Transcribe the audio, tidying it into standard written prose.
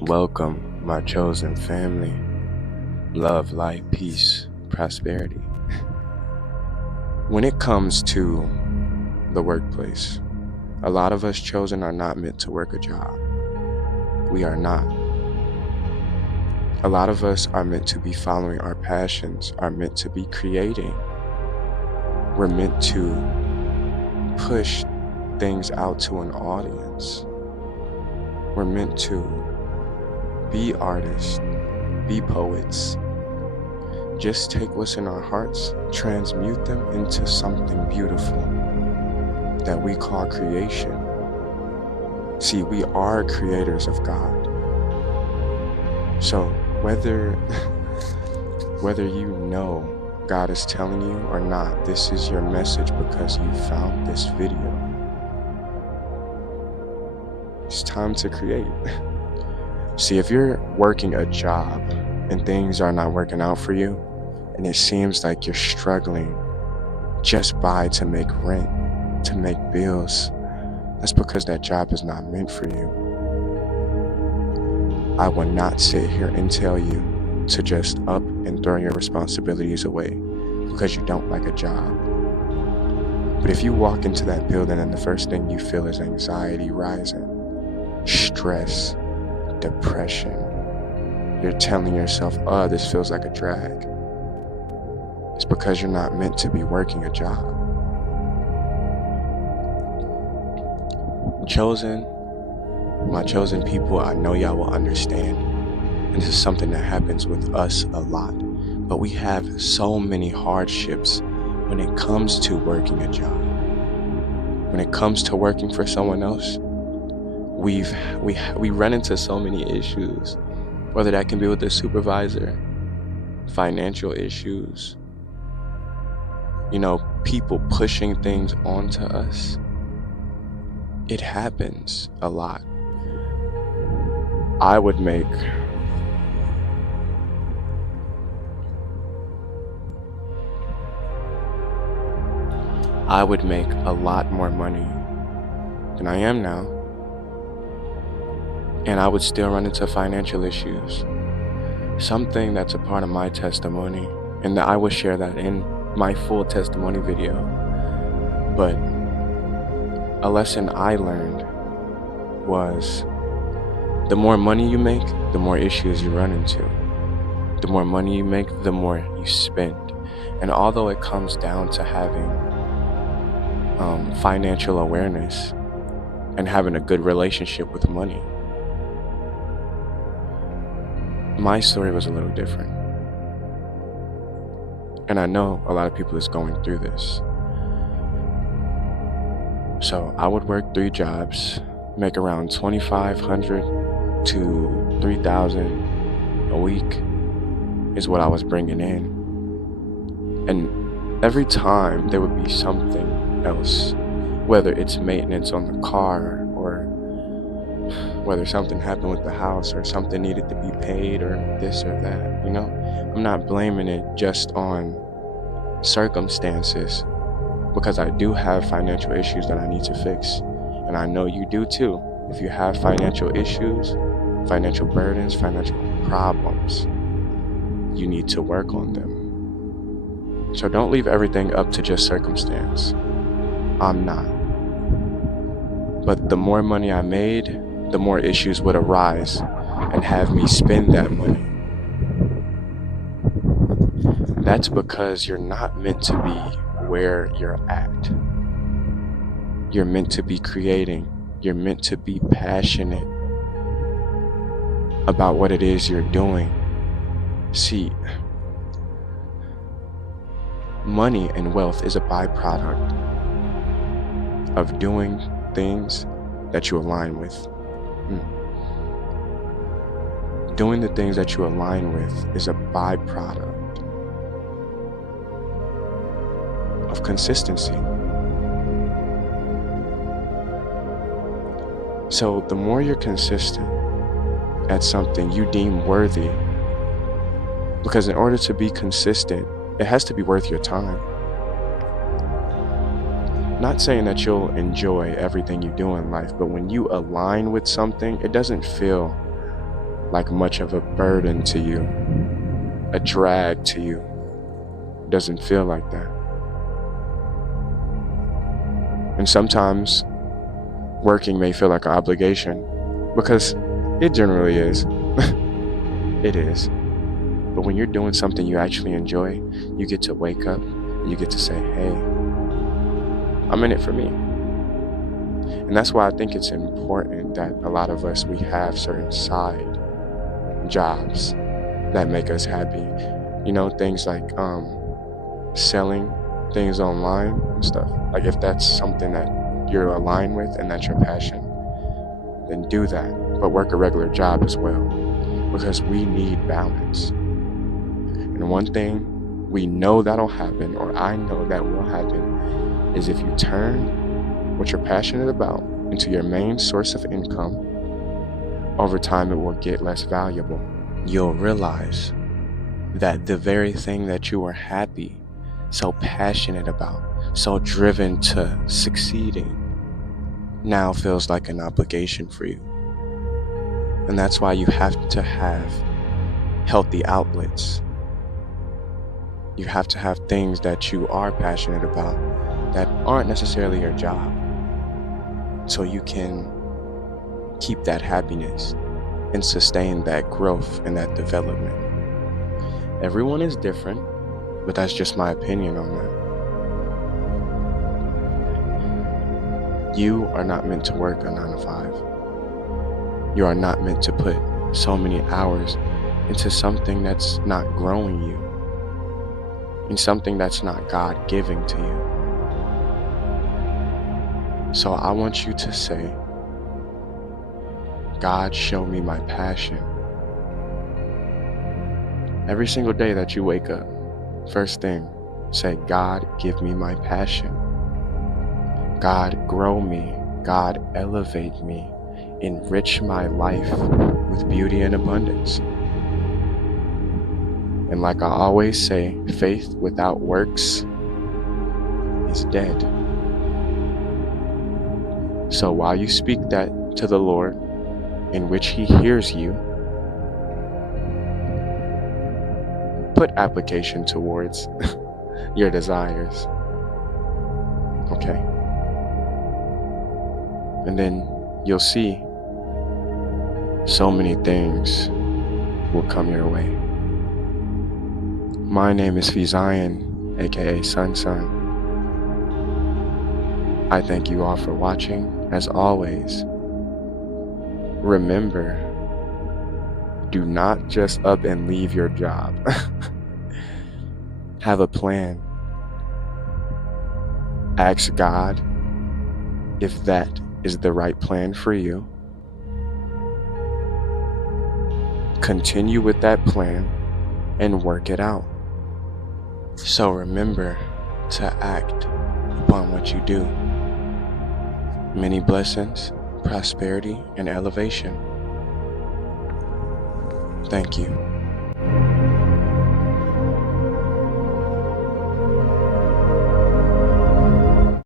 Welcome, my chosen family. Love, light, peace, prosperity. When it comes to the workplace, a lot of us chosen are not meant to work a job. We are not. A lot of us are meant to be following our passions, are meant to be creating. We're meant to push things out to an audience. We're meant to be artists, be poets. Just take what's in our hearts, transmute them into something beautiful that we call creation. See, we are creators of God. So whether you know God is telling you or not, this is your message because you found this video. It's time to create. See, if you're working a job and things are not working out for you, and it seems like you're struggling just to make rent, to make bills, that's because that job is not meant for you. I will not sit here and tell you to just up and throw your responsibilities away because you don't like a job. But if you walk into that building and the first thing you feel is anxiety rising, stress, depression, you're telling yourself, oh, this feels like a drag. It's because you're not meant to be working a job. My chosen people, I know y'all will understand. And this is something that happens with us a lot. But we have so many hardships when it comes to working a job. When it comes to working for someone else, we run into so many issues, whether that can be with the supervisor, financial issues, people pushing things onto us. It happens a lot. I would make a lot more money than I am now, and I would still run into financial issues. Something that's a part of my testimony, and that I will share that in my full testimony video. But a lesson I learned was the more money you make, the more issues you run into. The more money you make, the more you spend. And although it comes down to having financial awareness and having a good relationship with money, my story was a little different. And I know a lot of people is going through this. So I would work 3 jobs, make around $2,500 to $3,000 a week is what I was bringing in. And every time there would be something else, whether it's maintenance on the car or whether something happened with the house or something needed to be paid or this or that, I'm not blaming it just on circumstances, because I do have financial issues that I need to fix. And I know you do too. If you have financial issues, financial burdens, financial problems, you need to work on them. So don't leave everything up to just circumstance. I'm not. But the more money I made, the more issues would arise and have me spend that money. That's because you're not meant to be where you're at. You're meant to be creating. You're meant to be passionate about what it is you're doing. See, money and wealth is a byproduct of doing things that you align with. Doing the things that you align with is a byproduct of consistency. So the more you're consistent at something you deem worthy, because in order to be consistent, it has to be worth your time. Not saying that you'll enjoy everything you do in life, but when you align with something, it doesn't feel like much of a burden to you, a drag to you. It doesn't feel like that. And sometimes working may feel like an obligation, because it generally is. It is. But when you're doing something you actually enjoy, you get to wake up and you get to say, hey, I'm in it for me. And that's why I think it's important that a lot of us, we have certain side jobs that make us happy. Things like selling things online and stuff. Like if that's something that you're aligned with and that's your passion, then do that. But work a regular job as well, because we need balance. And one thing we know that'll happen, or I know that will happen, is if you turn what you're passionate about into your main source of income, over time it will get less valuable. You'll realize that the very thing that you were happy, so passionate about, so driven to succeeding, now feels like an obligation for you. And that's why you have to have healthy outlets. You have to have things that you are passionate about that aren't necessarily your job, so you can keep that happiness and sustain that growth and that development. Everyone is different, but that's just my opinion on that. You are not meant to work a 9 to 5. You are not meant to put so many hours into something that's not growing you, and something that's not God giving to you. So I want you to say, God, show me my passion. Every single day that you wake up, first thing, say, God, give me my passion. God, grow me. God, elevate me. Enrich my life with beauty and abundance. And like I always say, faith without works is dead. So while you speak that to the Lord, in which He hears you, put application towards your desires. Okay? And then you'll see so many things will come your way. My name is Fizion, aka Sun. I thank you all for watching. As always, remember, do not just up and leave your job. Have a plan. Ask God if that is the right plan for you. Continue with that plan and work it out. So remember to act upon what you do. Many blessings, prosperity, and elevation. Thank you.